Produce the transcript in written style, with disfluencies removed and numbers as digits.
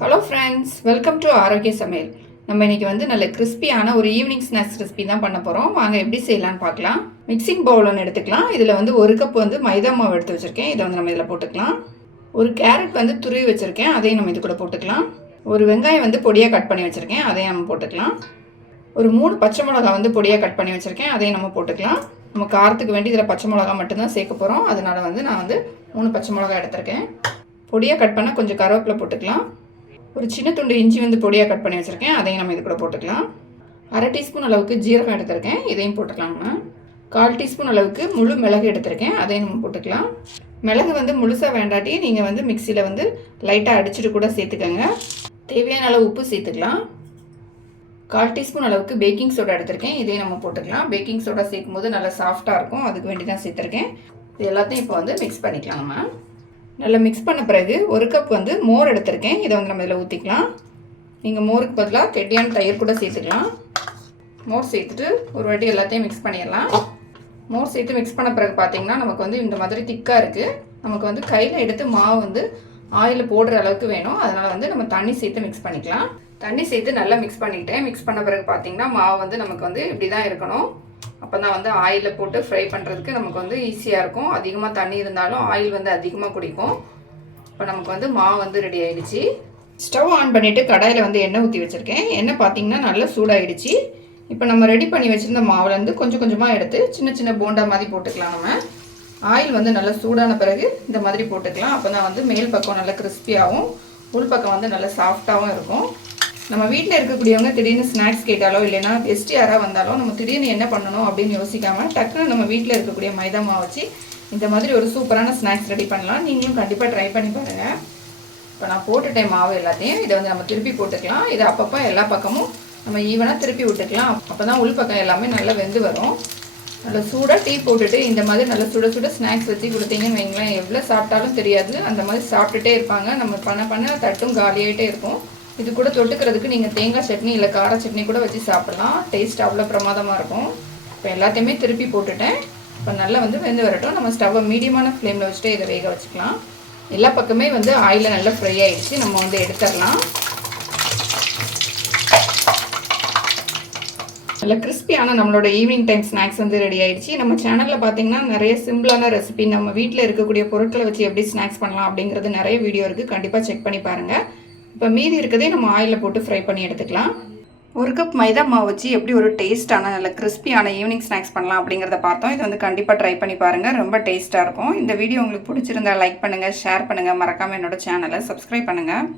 Hello friends, welcome to ஆரோக்கிய சமையல். நம்ம இன்றைக்கி வந்து நல்ல கிறிஸ்பியான ஒரு ஈவினிங் ஸ்நாக்ஸ் ரெசிபி தான் பண்ண போகிறோம். வாங்க எப்படி செய்யலான்னு பார்க்கலாம். மிக்சிங் பவுல் ஒன்று எடுத்துக்கலாம். இதில் வந்து ஒரு கப் வந்து மைதா மாவு எடுத்து வச்சுருக்கேன். இதை வந்து நம்ம இதில் போட்டுக்கலாம். ஒரு கேரட் வந்து துருவி வச்சுருக்கேன், அதையும் நம்ம இது கூட போட்டுக்கலாம். ஒரு வெங்காயம் வந்து பொடியாக கட் பண்ணி வச்சுருக்கேன், அதையும் நம்ம போட்டுக்கலாம். ஒரு 3 பச்சை மிளகா வந்து பொடியாக கட் பண்ணி வச்சுருக்கேன், அதையும் நம்ம போட்டுக்கலாம். நம்ம காரத்துக்கு வேண்டி இதில் பச்சை மிளகா மட்டும்தான் சேர்க்க போகிறோம். அதனால் வந்து நான் வந்து 3 பச்சை மிளகா எடுத்திருக்கேன். பொடியாக கட் பண்ணால் கொஞ்சம் கருவேப்பிலை போட்டுக்கலாம். ஒரு சின்ன துண்டு இஞ்சி வந்து பொடியாக கட் பண்ணி வச்சுருக்கேன், அதையும் நம்ம இது கூட போட்டுக்கலாம். 1/2 டீஸ்பூன் அளவுக்கு ஜீரகம் எடுத்திருக்கேன், இதையும் போட்டுக்கலாங்க. 1/4 டீஸ்பூன் அளவுக்கு முழு மிளகு எடுத்திருக்கேன், அதையும் நம்ம போட்டுக்கலாம். மிளகு வந்து முழுசாக வேண்டாட்டி நீங்கள் வந்து மிக்சியில் வந்து லைட்டாக அடிச்சுட்டு கூட சேர்த்துக்கோங்க. தேவையான அளவு உப்பு சேர்த்துக்கலாம். 1/4 டீஸ்பூன் அளவுக்கு பேக்கிங் சோடா எடுத்திருக்கேன், இதையும் நம்ம போட்டுக்கலாம். பேக்கிங் சோடா சேர்க்கும் போது நல்லா சாஃப்டாக இருக்கும், அதுக்கு வேண்டி தான் சேர்த்துருக்கேன். இது எல்லாத்தையும் இப்போ வந்து மிக்ஸ் பண்ணிக்கலாம். நம்ம நல்லா மிக்ஸ் பண்ண பிறகு ஒரு கப் வந்து மோர் எடுத்திருக்கேன், இதை வந்து நம்ம இதில் ஊற்றிக்கலாம். நீங்கள் மோருக்கு பதிலாக கெட்டியான தயிர் கூட சேர்த்துக்கலாம். மோர் சேர்த்துட்டு ஒரு வாட்டி எல்லாத்தையும் மிக்ஸ் பண்ணிடலாம். மோர் சேர்த்து மிக்ஸ் பண்ண பிறகு பார்த்திங்கன்னா நமக்கு வந்து இந்த மாதிரி திக்காக இருக்குது. நமக்கு வந்து கையில் எடுத்து மாவு வந்து ஆயில் போடுற அளவுக்கு வேணும். அதனால் வந்து நம்ம தண்ணி சேர்த்து மிக்ஸ் பண்ணிக்கலாம். தண்ணி சேர்த்து நல்லா மிக்ஸ் பண்ணிக்கிட்டேன். மிக்ஸ் பண்ண பிறகு பார்த்திங்கன்னா மாவு வந்து நமக்கு வந்து இப்படி தான் இருக்கணும். அப்போ தான் வந்து ஆயிலில் போட்டு ஃப்ரை பண்ணுறதுக்கு நமக்கு வந்து ஈஸியாக இருக்கும். அதிகமாக தண்ணி இருந்தாலும் ஆயில் வந்து அதிகமாக குடிக்கும். இப்போ நமக்கு வந்து மாவு வந்து ரெடி ஆகிடுச்சு. ஸ்டவ் ஆன் பண்ணிவிட்டு கடாயில் வந்து எண்ணெய் ஊற்றி வச்சுருக்கேன். எண்ணெய் பார்த்திங்கன்னா நல்லா சூடாகிடுச்சு. இப்போ நம்ம ரெடி பண்ணி வச்சுருந்த மாவுலேருந்து கொஞ்சம் கொஞ்சமாக எடுத்து சின்ன சின்ன போண்டா மாதிரி போட்டுக்கலாம். நம்ம ஆயில் வந்து நல்லா சூடான பிறகு இந்த மாதிரி போட்டுக்கலாம். அப்போ தான் வந்து மேல் பக்கம் நல்லா கிறிஸ்பியாகவும் உள் பக்கம் வந்து நல்லா சாஃப்டாகவும் இருக்கும். நம்ம வீட்டில் இருக்கக்கூடியவங்க திடீர்னு ஸ்நாக்ஸ் கேட்டாலோ இல்லைன்னா கெஸ்ட் யாராக வந்தாலோ நம்ம திடீர்னு என்ன பண்ணணும் அப்படின்னு யோசிக்காமல் டக்குன்னு நம்ம வீட்டில் இருக்கக்கூடிய மைதா மாவு வச்சு இந்த மாதிரி ஒரு சூப்பரான ஸ்நாக்ஸ் ரெடி பண்ணலாம். நீங்களும் கண்டிப்பாக ட்ரை பண்ணி பாருங்கள். இப்போ நான் போட்டுட்டேன் மாவு எல்லாத்தையும். இதை வந்து நம்ம திருப்பி போட்டுக்கலாம். இதை அப்பப்போ எல்லா பக்கமும் நம்ம ஈவனாக திருப்பி விட்டுக்கலாம். அப்போ தான் உள் பக்கம் எல்லாமே நல்லா வெந்து வரும். நல்லா சூடாக டீ போட்டுட்டு இந்த மாதிரி நல்லா சுட சுட ஸ்நாக்ஸ் வச்சு கொடுத்தீங்கன்னு வைங்களேன், எவ்வளோ சாப்பிட்டாலும் தெரியாது. அந்த மாதிரி சாப்பிட்டுட்டே இருப்பாங்க. நம்ம பண்ண தட்டும் காலியாகிட்டே இருக்கும். இது கூட தொட்டுக்கிறதுக்கு நீங்கள் தேங்காய் சட்னி இல்லை கார சட்னி கூட வச்சு சாப்பிட்லாம். டேஸ்ட் அவ்வளோ பிரமாதமாக இருக்கும். இப்போ எல்லாத்தையுமே திருப்பி போட்டுட்டேன். இப்போ நல்லா வந்து வெந்து வரட்டும். நம்ம ஸ்டவ்வை மீடியமான ஃப்ளேமில் வச்சுட்டு இதை வேக வச்சுக்கலாம். எல்லா பக்கமே வந்து ஆயிலில் நல்லா ஃப்ரை ஆகிடுச்சு. நம்ம வந்து எடுத்துடலாம். நல்ல கிறிஸ்பியான நம்மளோட ஈவினிங் டைம் ஸ்நாக்ஸ் வந்து ரெடி ஆகிடுச்சு. நம்ம சேனலில் பார்த்தீங்கன்னா நிறைய சிம்பிளான ரெசிபி, நம்ம வீட்டில் இருக்கக்கூடிய பொருட்களை வச்சு எப்படி ஸ்நாக்ஸ் பண்ணலாம் அப்படிங்கிறது நிறைய வீடியோ இருக்குது. கண்டிப்பாக செக் பண்ணி பாருங்கள். இப்போ மீதி இருக்கதே நம்ம ஆயிலில் போட்டு ஃப்ரை பண்ணி எடுத்துக்கலாம். ஒரு கப் மைதா மாவு வச்சு எப்படி ஒரு டேஸ்ட்டான நல்ல கிறிஸ்பியான ஈவினிங் ஸ்நாக்ஸ் பண்ணலாம் அப்படிங்கிறத பார்த்தோம். இது வந்து கண்டிப்பாக ட்ரை பண்ணி பாருங்கள், ரொம்ப டேஸ்ட்டாக இருக்கும். இந்த வீடியோ உங்களுக்கு பிடிச்சிருந்தா லைக் பண்ணுங்கள், ஷேர் பண்ணுங்கள், மறக்காமல் என்னோட சேனலை சப்ஸ்கிரைப் பண்ணுங்கள்.